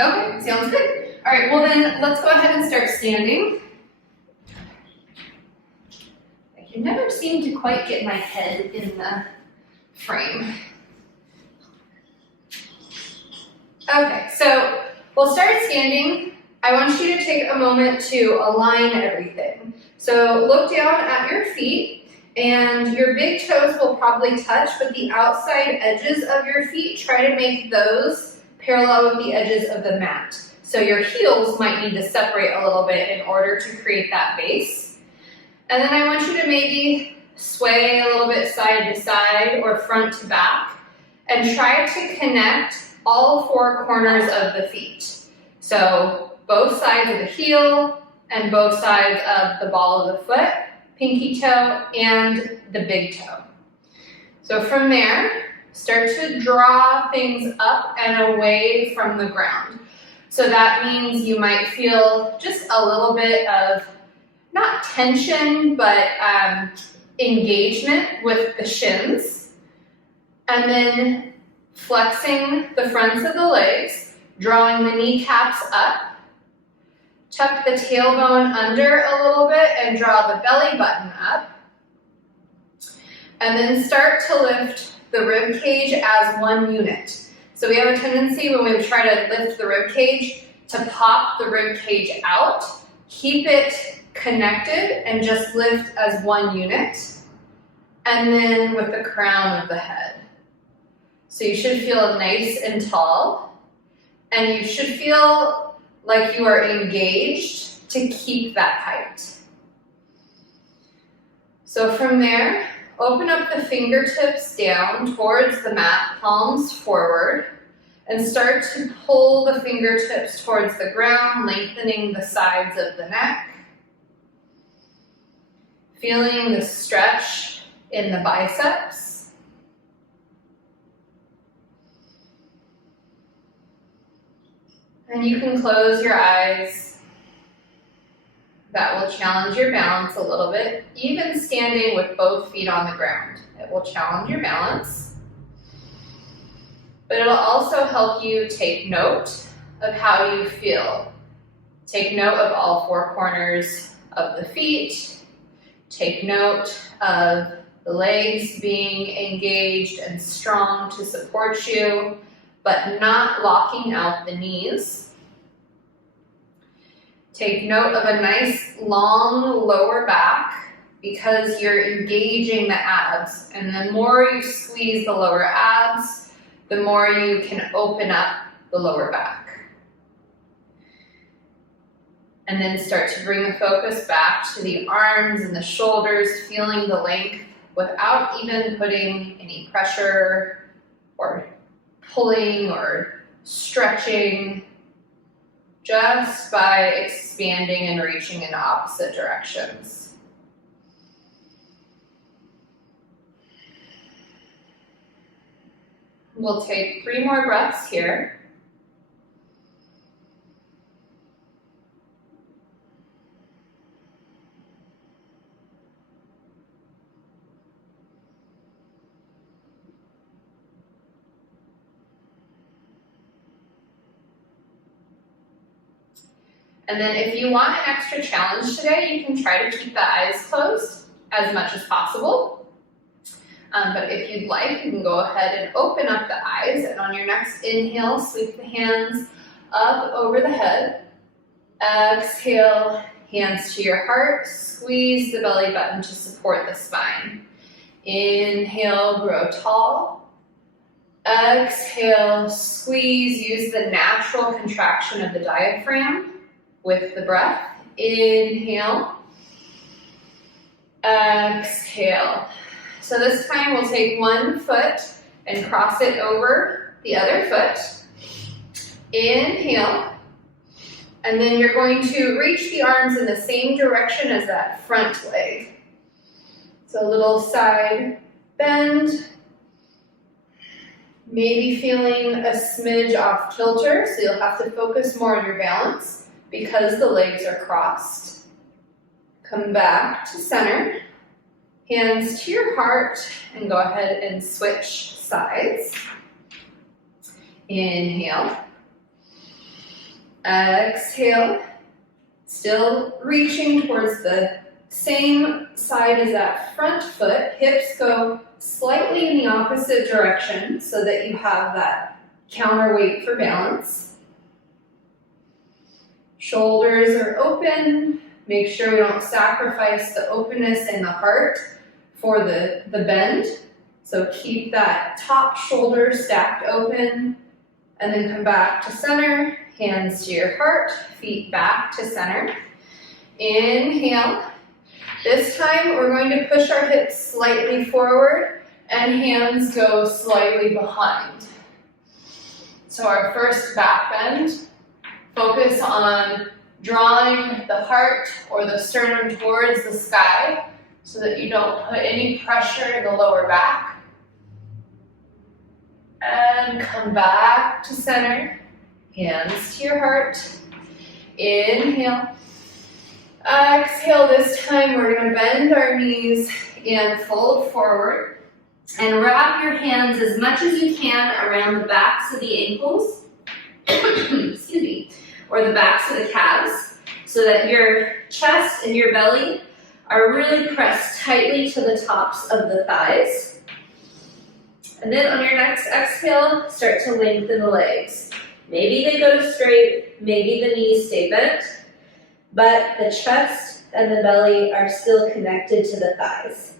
Okay, sounds good. All right, well then let's go ahead and start standing. I can never seem to quite get my head in the frame. Okay, so we'll start standing. I want you to take a moment to align everything. So look down at your feet, and your big toes will probably touch, but the outside edges of your feet, try to make those parallel with the edges of the mat. So your heels might need to separate a little bit in order to create that base. And then I want you to maybe sway a little bit side to side or front to back, and try to connect all four corners of the feet. So both sides of the heel and both sides of the ball of the foot, pinky toe and the big toe. So from there, start to draw things up and away from the ground. So that means you might feel just a little bit of, not tension, but engagement with the shins. And then flexing the fronts of the legs, drawing the kneecaps up. Tuck the tailbone under a little bit and draw the belly button up. And then start to lift the rib cage as one unit. So we have a tendency when we try to lift the rib cage to pop the rib cage out. Keep it connected and just lift as one unit. And then with the crown of the head. So you should feel nice and tall. And you should feel like you are engaged to keep that height. So from there, open up the fingertips down towards the mat, palms forward, and start to pull the fingertips towards the ground, lengthening the sides of the neck. Feeling the stretch in the biceps. And you can close your eyes. That will challenge your balance a little bit, even standing with both feet on the ground. It will challenge your balance. But it'll also help you take note of how you feel. Take note of all four corners of the feet. Take note of the legs being engaged and strong to support you, but not locking out the knees. Take note of a nice long lower back because you're engaging the abs. And the more you squeeze the lower abs, the more you can open up the lower back. And then start to bring the focus back to the arms and the shoulders, feeling the length without even putting any pressure or pulling or stretching, just by expanding and reaching in opposite directions. We'll take 3 more breaths here. And then if you want an extra challenge today, you can try to keep the eyes closed as much as possible. But if you'd like, you can go ahead and open up the eyes, and on your next inhale, sweep the hands up over the head. Exhale, hands to your heart, squeeze the belly button to support the spine. Inhale, grow tall. Exhale, squeeze, use the natural contraction of the diaphragm with the breath. Inhale, exhale. So this time we'll take one foot and cross it over the other foot. Inhale, and then you're going to reach the arms in the same direction as that front leg. So a little side bend, maybe feeling a smidge off kilter, so you'll have to focus more on your balance because the legs are crossed. Come back to center, hands to your heart, and go ahead and switch sides. Inhale. Exhale. Still reaching towards the same side as that front foot. Hips go slightly in the opposite direction so that you have that counterweight for balance. Shoulders are open. Make sure we don't sacrifice the openness in the heart for the bend. So keep that top shoulder stacked open and then come back to center. Hands to your heart, feet back to center. Inhale. This time we're going to push our hips slightly forward and hands go slightly behind. So our first back bend, focus on drawing the heart or the sternum towards the sky so that you don't put any pressure in the lower back. And come back to center. Hands to your heart. Inhale. Exhale. This time we're going to bend our knees and fold forward. And wrap your hands as much as you can around the backs of the ankles. Excuse me. Or the backs of the calves. So that your chest and your belly are really pressed tightly to the tops of the thighs. And then on your next exhale, start to lengthen the legs. Maybe they go straight, maybe the knees stay bent, but the chest and the belly are still connected to the thighs.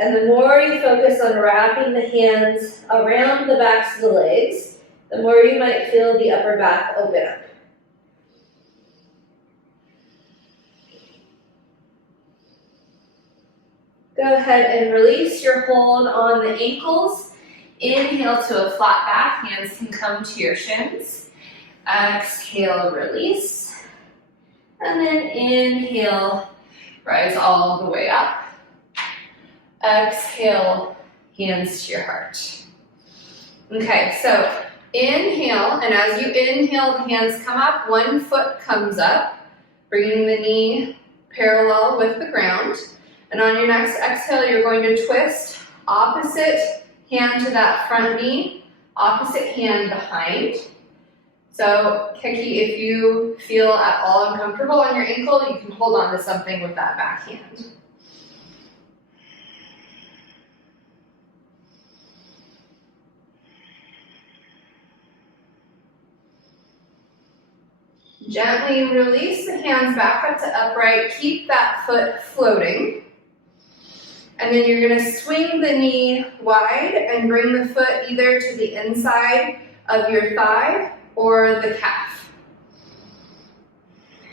And the more you focus on wrapping the hands around the backs of the legs, the more you might feel the upper back open up. Go ahead and release your hold on the ankles. Inhale to a flat back, hands can come to your shins. Exhale, release. And then inhale, rise all the way up. Exhale, hands to your heart. Okay, so inhale, and as you inhale, the hands come up, one foot comes up, bringing the knee parallel with the ground. And on your next exhale, you're going to twist opposite hand to that front knee, opposite hand behind. So, Keki, if you feel at all uncomfortable on your ankle, you can hold on to something with that back hand. Gently release the hands back up to upright. Keep that foot floating. And then you're going to swing the knee wide and bring the foot either to the inside of your thigh or the calf.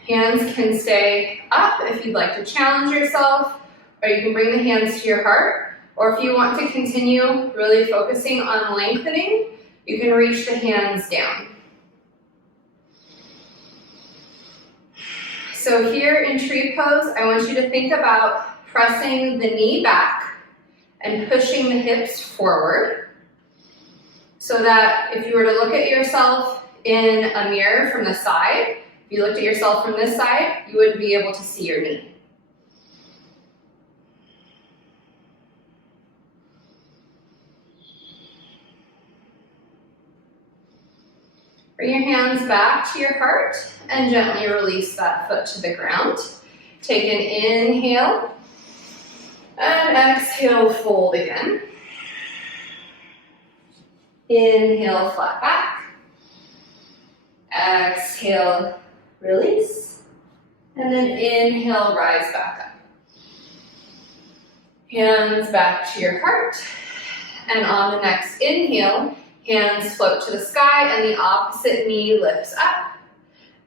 Hands can stay up if you'd like to challenge yourself, or you can bring the hands to your heart. Or if you want to continue really focusing on lengthening, you can reach the hands down. So here in tree pose, I want you to think about pressing the knee back and pushing the hips forward so that if you were to look at yourself in a mirror from the side, if you looked at yourself from this side, you wouldn't be able to see your knee. Bring your hands back to your heart and gently release that foot to the ground. Take an inhale and exhale, fold again. Inhale, flat back. Exhale, release. And then inhale, rise back up. Hands back to your heart. And on the next inhale, hands float to the sky and the opposite knee lifts up.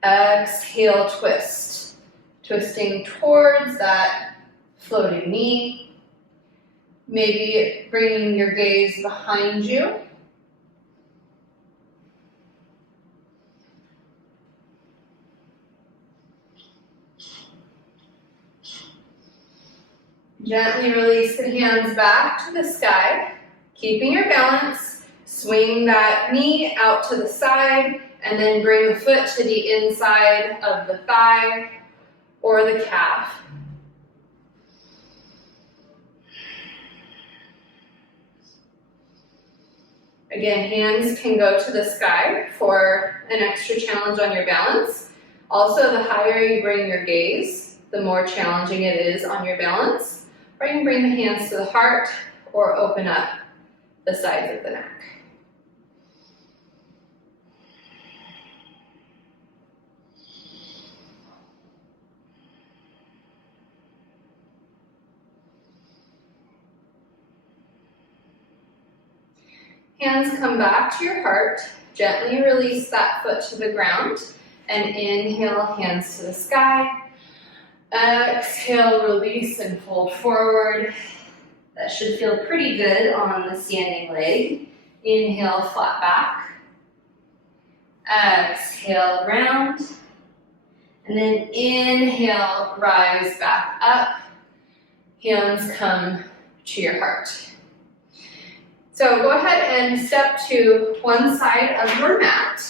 Exhale, twist. Twisting towards that floating knee. Maybe bringing your gaze behind you. Gently release the hands back to the sky, keeping your balance. Swing that knee out to the side and then bring the foot to the inside of the thigh or the calf. Again, hands can go to the sky for an extra challenge on your balance. Also, the higher you bring your gaze, the more challenging it is on your balance. Or you can bring the hands to the heart or open up the sides of the neck. Hands come back to your heart. Gently release that foot to the ground and inhale, hands to the sky. Exhale, release and fold forward. That should feel pretty good on the standing leg. Inhale, flat back. Exhale, round. And then inhale, rise back up. Hands come to your heart. So go ahead and step to one side of your mat.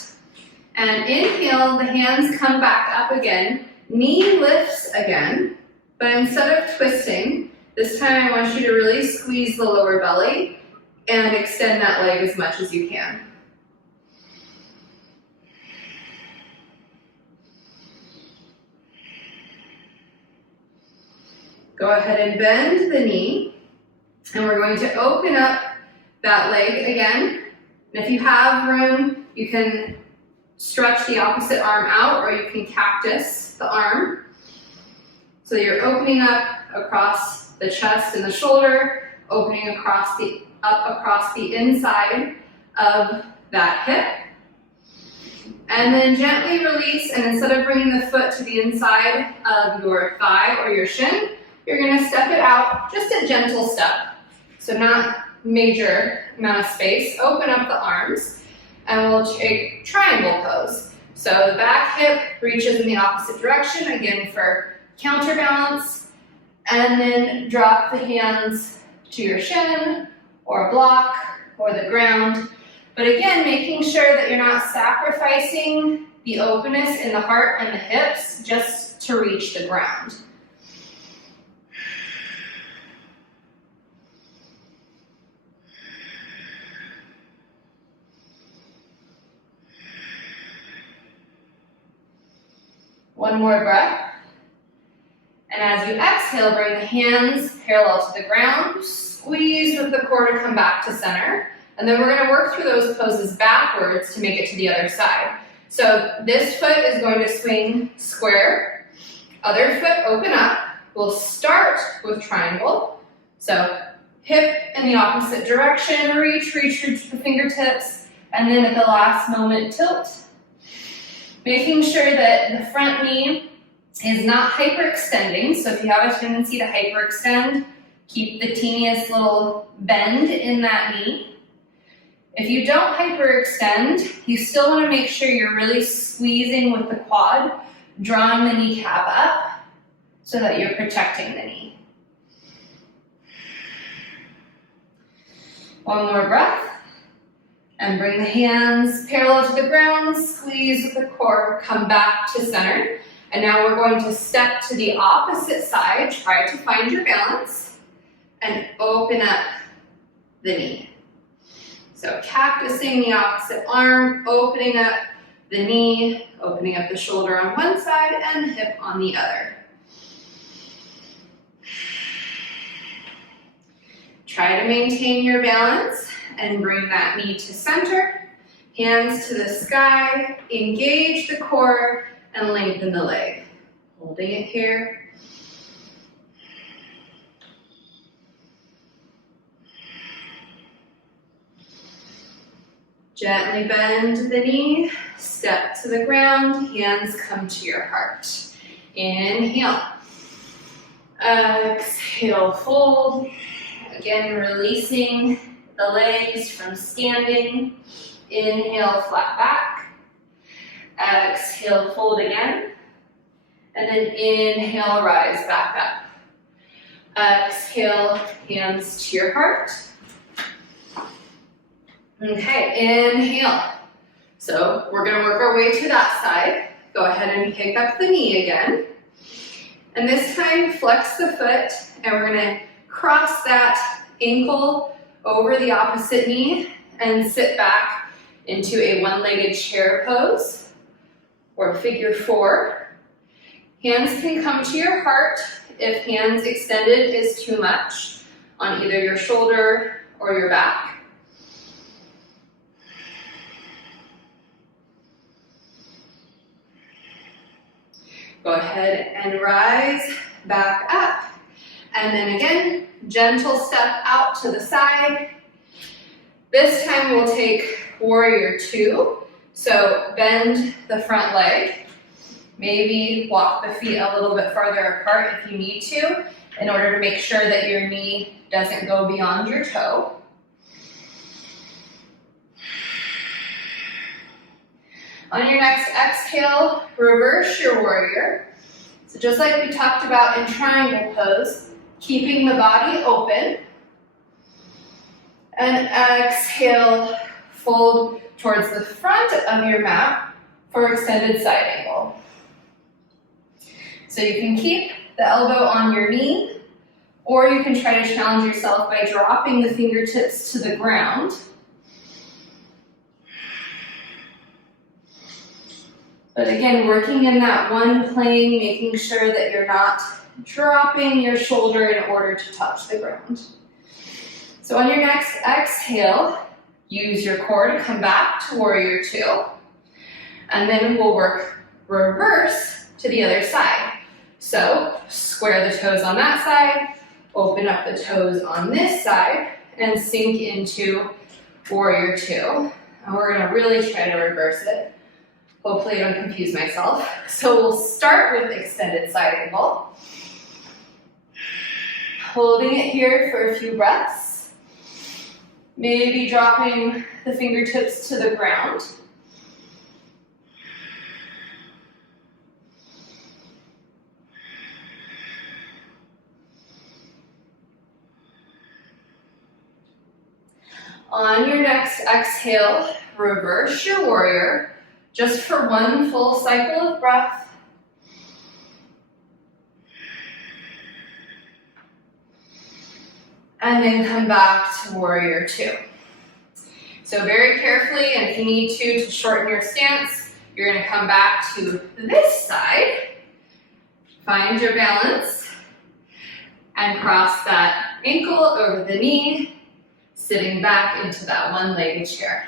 And inhale, the hands come back up again. Knee lifts again, but instead of twisting, this time I want you to really squeeze the lower belly and extend that leg as much as you can. Go ahead and bend the knee, and we're going to open up that leg again. And if you have room, you can stretch the opposite arm out, or you can cactus the arm. So you're opening up across the chest and the shoulder, opening across the inside of that hip. And then gently release, and instead of bringing the foot to the inside of your thigh or your shin, you're gonna step it out, just a gentle step. So not major amount of space. Open up the arms, and we'll take triangle pose. So the back hip reaches in the opposite direction, again for counterbalance, and then drop the hands to your shin, or block, or the ground. But again, making sure that you're not sacrificing the openness in the heart and the hips just to reach the ground. One more breath. And as you exhale, bring the hands parallel to the ground. Squeeze with the core to come back to center. And then we're going to work through those poses backwards to make it to the other side. So this foot is going to swing square. Other foot open up. We'll start with triangle. So hip in the opposite direction. Reach the fingertips. And then at the last moment, tilt. Making sure that the front knee is not hyperextending. So if you have a tendency to hyperextend, keep the teeniest little bend in that knee. If you don't hyperextend, you still want to make sure you're really squeezing with the quad, drawing the kneecap up so that you're protecting the knee. One more breath. And bring the hands parallel to the ground, squeeze with the core, come back to center. And now we're going to step to the opposite side, try to find your balance, and open up the knee. So cactusing the opposite arm, opening up the knee, opening up the shoulder on one side and the hip on the other. Try to maintain your balance and bring that knee to center, hands to the sky, engage the core, and lengthen the leg. Holding it here. Gently bend the knee, step to the ground, hands come to your heart. Inhale. Exhale, fold. Again, releasing the legs from standing. Inhale, flat back. Exhale, fold again. And then inhale, rise back up. Exhale, hands to your heart. Okay, inhale. So we're gonna work our way to that side. Go ahead and pick up the knee again. And this time, flex the foot, and we're gonna cross that ankle over the opposite knee and sit back into a one-legged chair pose or figure 4. Hands can come to your heart if hands extended is too much on either your shoulder or your back. Go ahead and rise back up. And then again, gentle step out to the side. This time we'll take warrior 2. So bend the front leg. Maybe walk the feet a little bit farther apart if you need to in order to make sure that your knee doesn't go beyond your toe. On your next exhale, reverse your warrior. So just like we talked about in triangle pose, keeping the body open. And exhale, fold towards the front of your mat for extended side angle. So you can keep the elbow on your knee, or you can try to challenge yourself by dropping the fingertips to the ground. But again, working in that one plane, making sure that you're not dropping your shoulder in order to touch the ground. So on your next exhale, use your core to come back to warrior 2. And then we'll work reverse to the other side. So square the toes on that side, open up the toes on this side, and sink into warrior 2. And we're gonna really try to reverse it. Hopefully I don't confuse myself. So we'll start with extended side angle. Holding it here for a few breaths. Maybe dropping the fingertips to the ground. On your next exhale, reverse your warrior. Just for one full cycle of breath. And then come back to warrior 2. So very carefully, and if you need to shorten your stance, you're gonna come back to this side, find your balance, and cross that ankle over the knee, sitting back into that one-legged chair.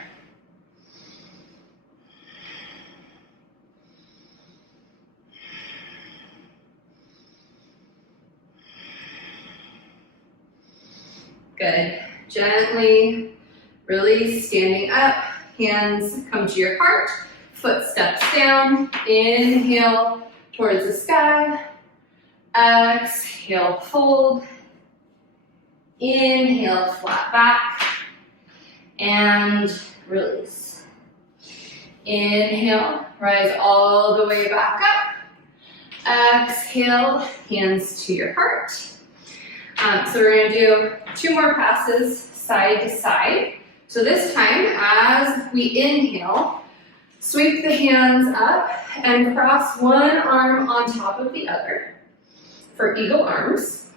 Good. Gently release, standing up, hands come to your heart, foot steps down, inhale towards the sky, exhale, fold, inhale, flat back, and release. Inhale, rise all the way back up, exhale, hands to your heart. So we're gonna do 2 more passes side to side. So this time, as we inhale, sweep the hands up and cross one arm on top of the other for eagle arms.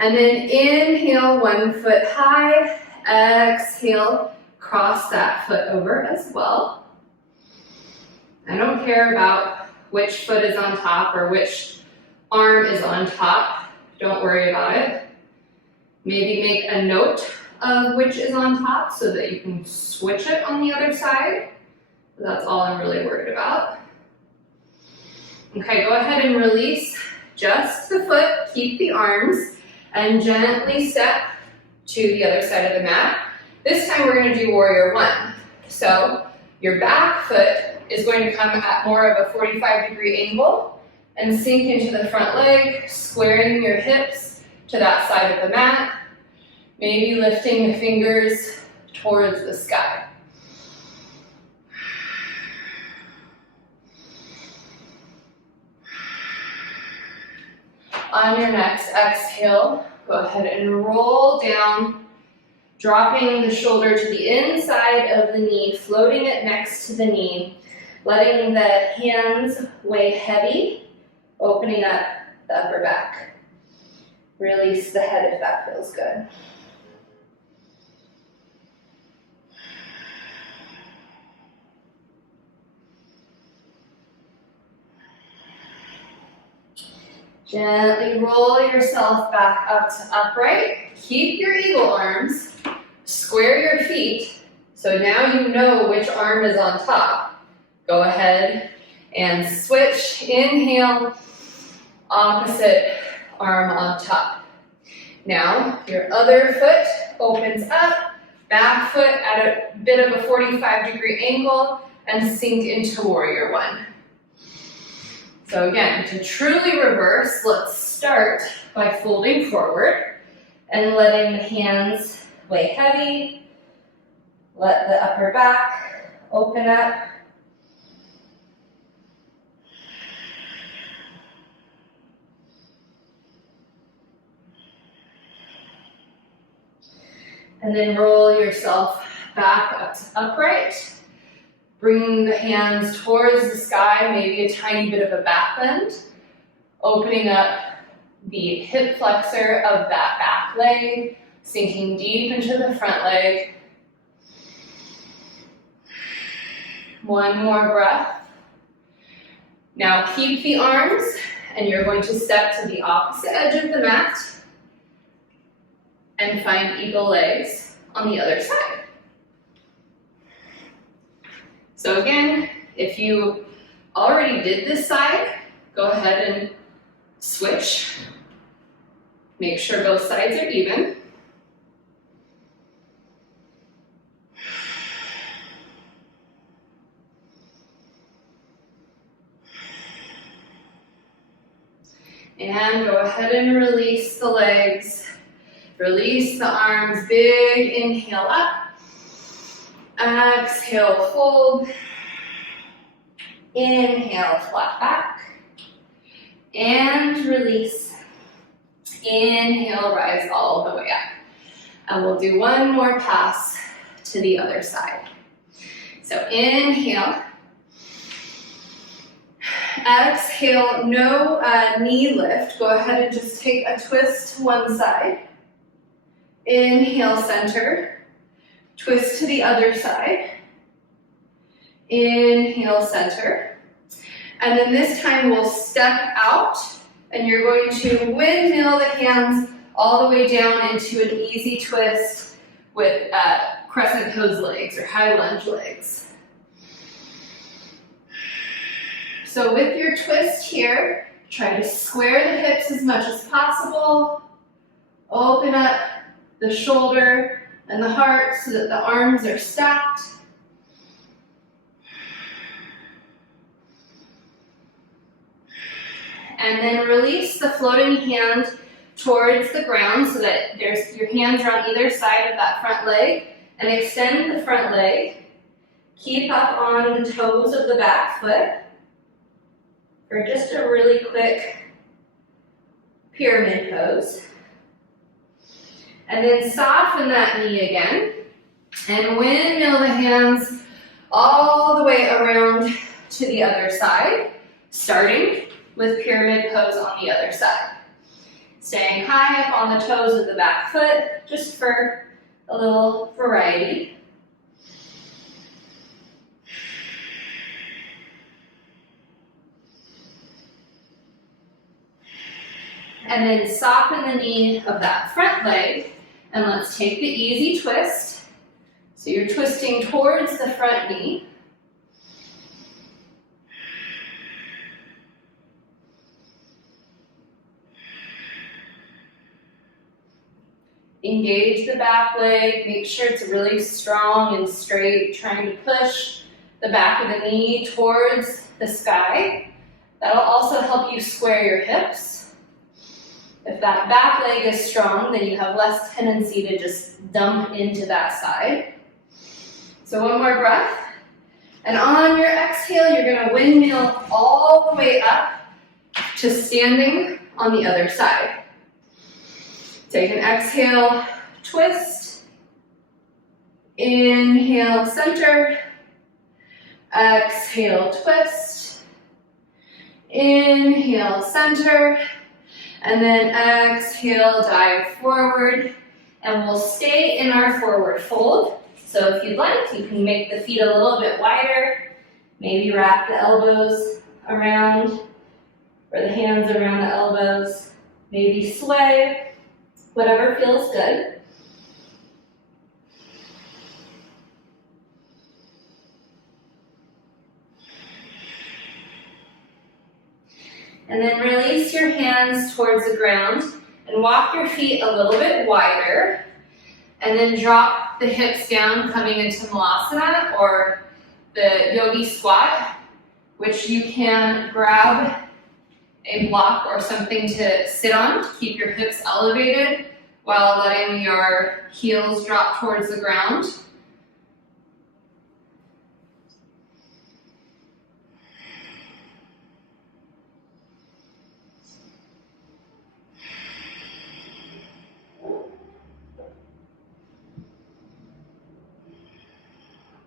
And then inhale, one foot high, exhale, cross that foot over as well. I don't care about which foot is on top or which arm is on top. Don't worry about it. Maybe make a note of which is on top so that you can switch it on the other side. That's all I'm really worried about. Okay, go ahead and release just the foot, keep the arms, and gently step to the other side of the mat. This time we're gonna do warrior 1. So your back foot is going to come at more of a 45-degree angle and sink into the front leg, squaring your hips to that side of the mat, maybe lifting the fingers towards the sky. On your next exhale, go ahead and roll down, dropping the shoulder to the inside of the knee, floating it next to the knee, letting the hands weigh heavy, opening up the upper back. Release the head if that feels good. Gently roll yourself back up to upright. Keep your eagle arms. Square your feet. So now you know which arm is on top. Go ahead and switch. Inhale, opposite arm on top. Now your other foot opens up, back foot at a bit of a 45-degree angle, and sink into warrior one. So again, to truly reverse, let's start by folding forward and letting the hands weigh heavy. Let the upper back open up. And then roll yourself back up to upright. Bringing the hands towards the sky, maybe a tiny bit of a back bend. Opening up the hip flexor of that back leg, sinking deep into the front leg. One more breath. Now keep the arms, and you're going to step to the opposite edge of the mat and find eagle legs on the other side. So again, if you already did this side, go ahead and switch. Make sure both sides are even. And go ahead and release the legs. Release the arms, big inhale up. Exhale, fold. Inhale, flat back. And release. Inhale, rise all the way up. And we'll do one more pass to the other side. So inhale. Exhale, no knee lift. Go ahead and just take a twist to one side. Inhale, center. Twist to the other side. Inhale, center. And then this time we'll step out, and you're going to windmill the hands all the way down into an easy twist with crescent pose legs or high lunge legs. So with your twist here, try to square the hips as much as possible. Open up the shoulder and the heart so that the arms are stacked. And then release the floating hand towards the ground so that your hands are on either side of that front leg, and extend the front leg. Keep up on the toes of the back foot for just a really quick pyramid pose. And then soften that knee again and windmill the hands all the way around to the other side, starting with pyramid pose on the other side. Staying high up on the toes of the back foot, just for a little variety. And then soften the knee of that front leg, and let's take the easy twist. So you're twisting towards the front knee. Engage the back leg, make sure it's really strong and straight, trying to push the back of the knee towards the sky. That'll also help you square your hips. If that back leg is strong, then you have less tendency to just dump into that side. So one more breath. And on your exhale, you're going to windmill all the way up to standing on the other side. Take an exhale, twist. Inhale, center. Exhale, twist. Inhale, center. And then exhale, dive forward. And we'll stay in our forward fold. So if you'd like, you can make the feet a little bit wider. Maybe wrap the elbows around or the hands around the elbows. Maybe sway, whatever feels good. And then release your hands towards the ground and walk your feet a little bit wider. And then drop the hips down, coming into Malasana or the yogi squat, which you can grab a block or something to sit on to keep your hips elevated while letting your heels drop towards the ground.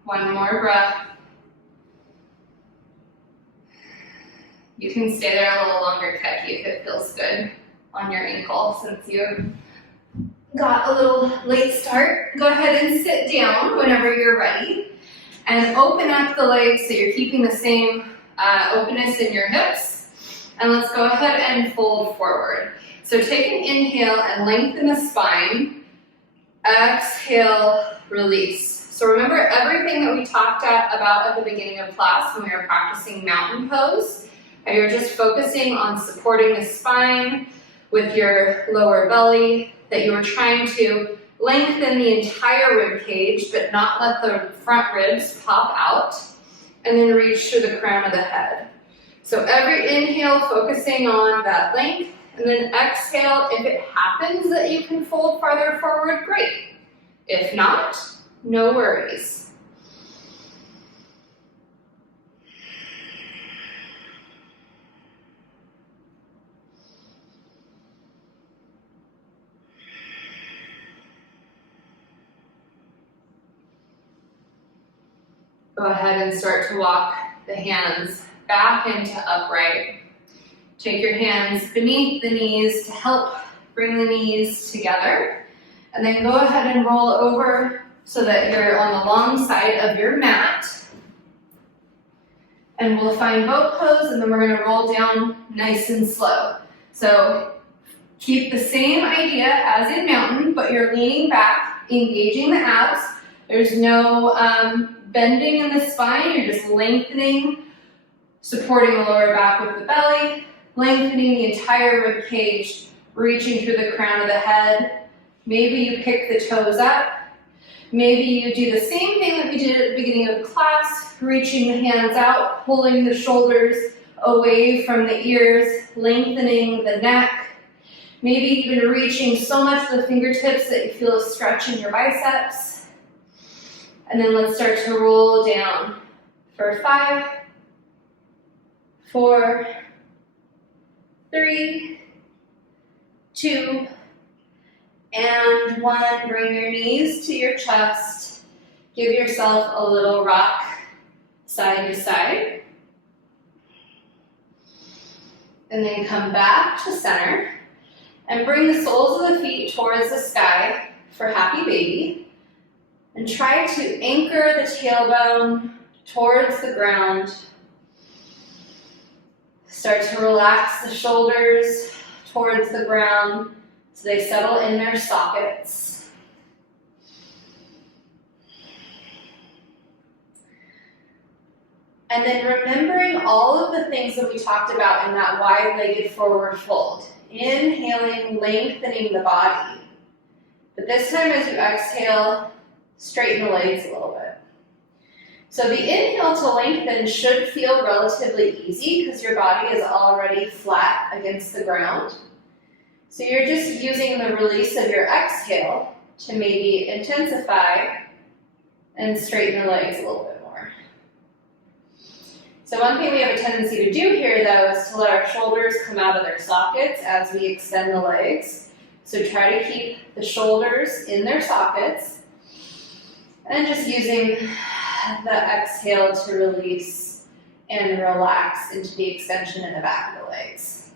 One more breath. You can stay there a little longer, Kecky, if it feels good on your ankle, since you got a little late start. Go ahead and sit down whenever you're ready and open up the legs so you're keeping the same openness in your hips. And let's go ahead and fold forward. So take an inhale and lengthen the spine. Exhale, release. So remember everything that we talked about at the beginning of class when we were practicing mountain pose. You're just focusing on supporting the spine with your lower belly, that you are trying to lengthen the entire rib cage, but not let the front ribs pop out, and then reach to the crown of the head. So every inhale, focusing on that length, and then exhale, if it happens that you can fold farther forward, great. If not, no worries. Go ahead and start to walk the hands back into upright. Take your hands beneath the knees to help bring the knees together. And then go ahead and roll over so that you're on the long side of your mat. And we'll find boat pose, and then we're gonna roll down nice and slow. So keep the same idea as in mountain, but you're leaning back, engaging the abs. There's no bending in the spine, you're just lengthening, supporting the lower back with the belly, lengthening the entire rib cage, reaching through the crown of the head. Maybe you pick the toes up. Maybe you do the same thing that we did at the beginning of class, reaching the hands out, pulling the shoulders away from the ears, lengthening the neck. Maybe even reaching so much with the fingertips that you feel a stretch in your biceps. And then let's start to roll down for 5, 4, 3, 2, and 1. Bring your knees to your chest. Give yourself a little rock side to side. And then come back to center and bring the soles of the feet towards the sky for happy baby. And try to anchor the tailbone towards the ground. Start to relax the shoulders towards the ground so they settle in their sockets. And then remembering all of the things that we talked about in that wide-legged forward fold. Inhaling, lengthening the body. But this time as you exhale, straighten the legs a little bit. So the inhale to lengthen should feel relatively easy because your body is already flat against the ground. So you're just using the release of your exhale to maybe intensify and straighten the legs a little bit more. So one thing we have a tendency to do here though is to let our shoulders come out of their sockets as we extend the legs. So try to keep the shoulders in their sockets. And just using the exhale to release and relax into the extension in the back of the legs.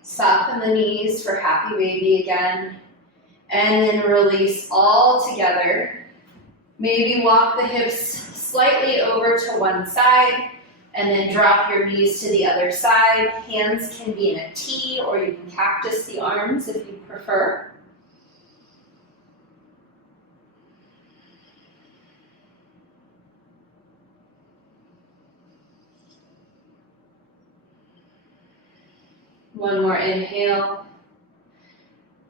Soften the knees for happy baby again. And then release all together. Maybe walk the hips slightly over to one side and then drop your knees to the other side. Hands can be in a T, or you can cactus the arms if you prefer. One more inhale.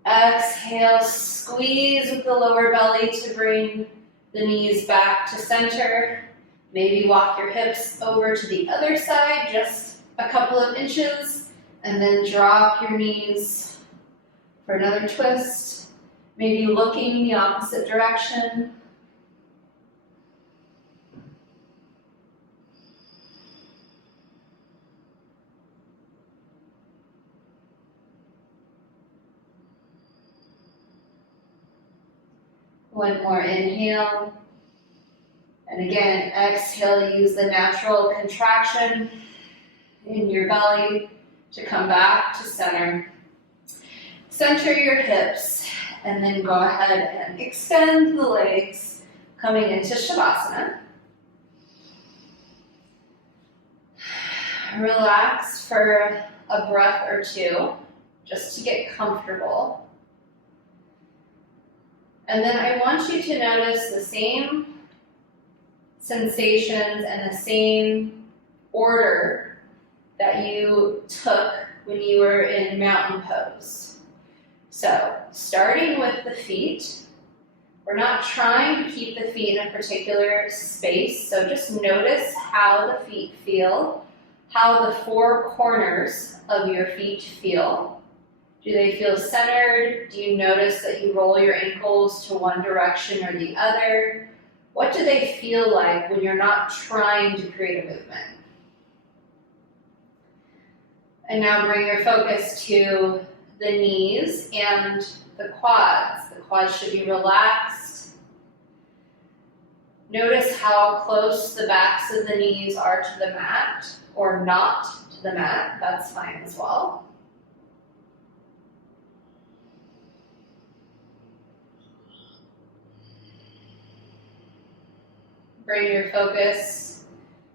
Exhale, squeeze with the lower belly to bring the knees back to center. Maybe walk your hips over to the other side, just a couple of inches, and then drop your knees for another twist. Maybe looking the opposite direction. One more inhale. And again, exhale, use the natural contraction in your belly to come back to center. Center your hips, and then go ahead and extend the legs, coming into Shavasana. Relax for a breath or two, just to get comfortable. And then I want you to notice the same sensations and the same order that you took when you were in mountain pose. So, starting with the feet, we're not trying to keep the feet in a particular space, so just notice how the feet feel, how the four corners of your feet feel. Do they feel centered? Do you notice that you roll your ankles to one direction or the other? What do they feel like when you're not trying to create a movement? And now bring your focus to the knees and the quads. The quads should be relaxed. Notice how close the backs of the knees are to the mat, or not to the mat. That's fine as well. Bring your focus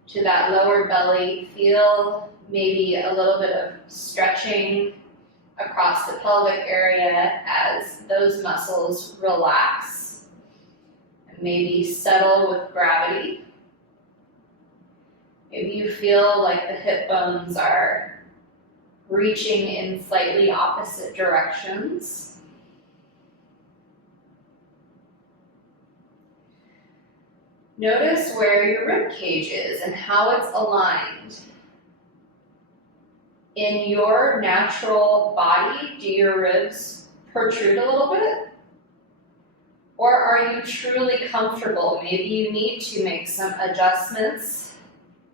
to that lower belly. Feel maybe a little bit of stretching across the pelvic area as those muscles relax and maybe settle with gravity. Maybe you feel like the hip bones are reaching in slightly opposite directions. Notice where your rib cage is and how it's aligned. In your natural body, do your ribs protrude a little bit? Or are you truly comfortable? Maybe you need to make some adjustments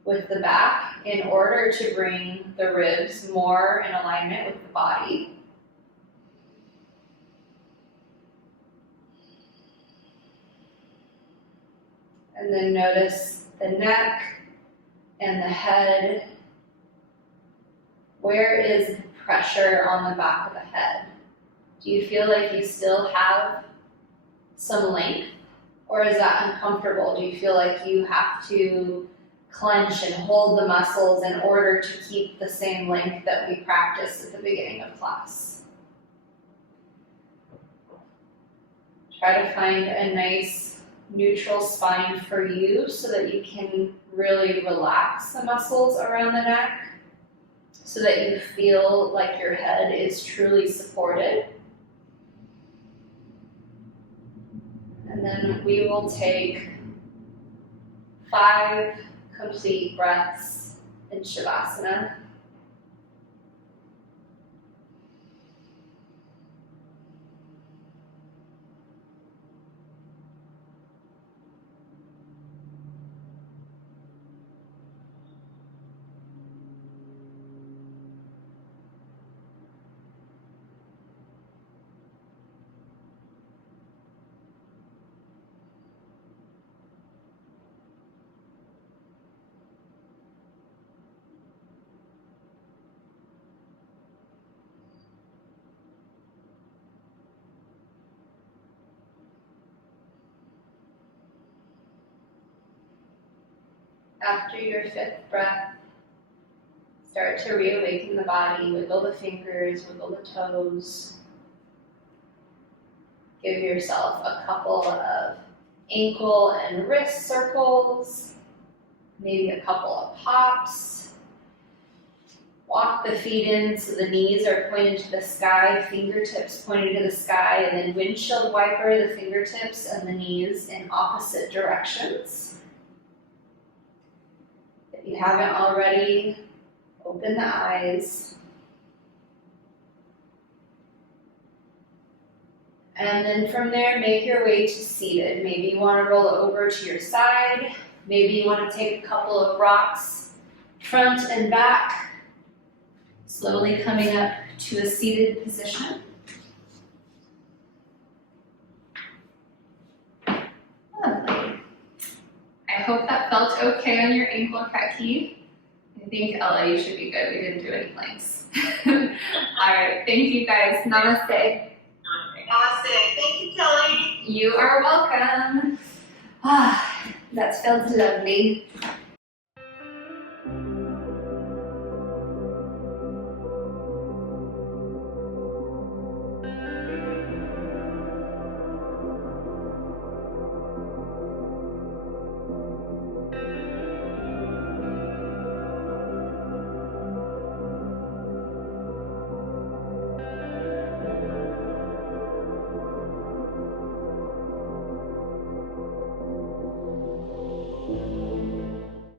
with the back in order to bring the ribs more in alignment with the body. And then notice the neck and the head. Where is the pressure on the back of the head? Do you feel like you still have some length, or is that uncomfortable? Do you feel like you have to clench and hold the muscles in order to keep the same length that we practiced at the beginning of class? Try to find a nice neutral spine for you so that you can really relax the muscles around the neck so that you feel like your head is truly supported. And then we will take 5 complete breaths in Shavasana. After your 5th breath, start to reawaken the body. Wiggle the fingers, wiggle the toes. Give yourself a couple of ankle and wrist circles, maybe a couple of pops. Walk the feet in so the knees are pointed to the sky, fingertips pointed to the sky, and then windshield wiper the fingertips and the knees in opposite directions. If you haven't already, open the eyes. And then from there, make your way to seated. Maybe you want to roll over to your side. Maybe you want to take a couple of rocks, front and back, slowly coming up to a seated position. Lovely. I hope that felt okay on your ankle, Kaki. I think, Ella, you should be good. We didn't do any planks. All right, thank you guys. Namaste. Namaste. Thank you, Kelly. You are welcome. Ah, that felt lovely.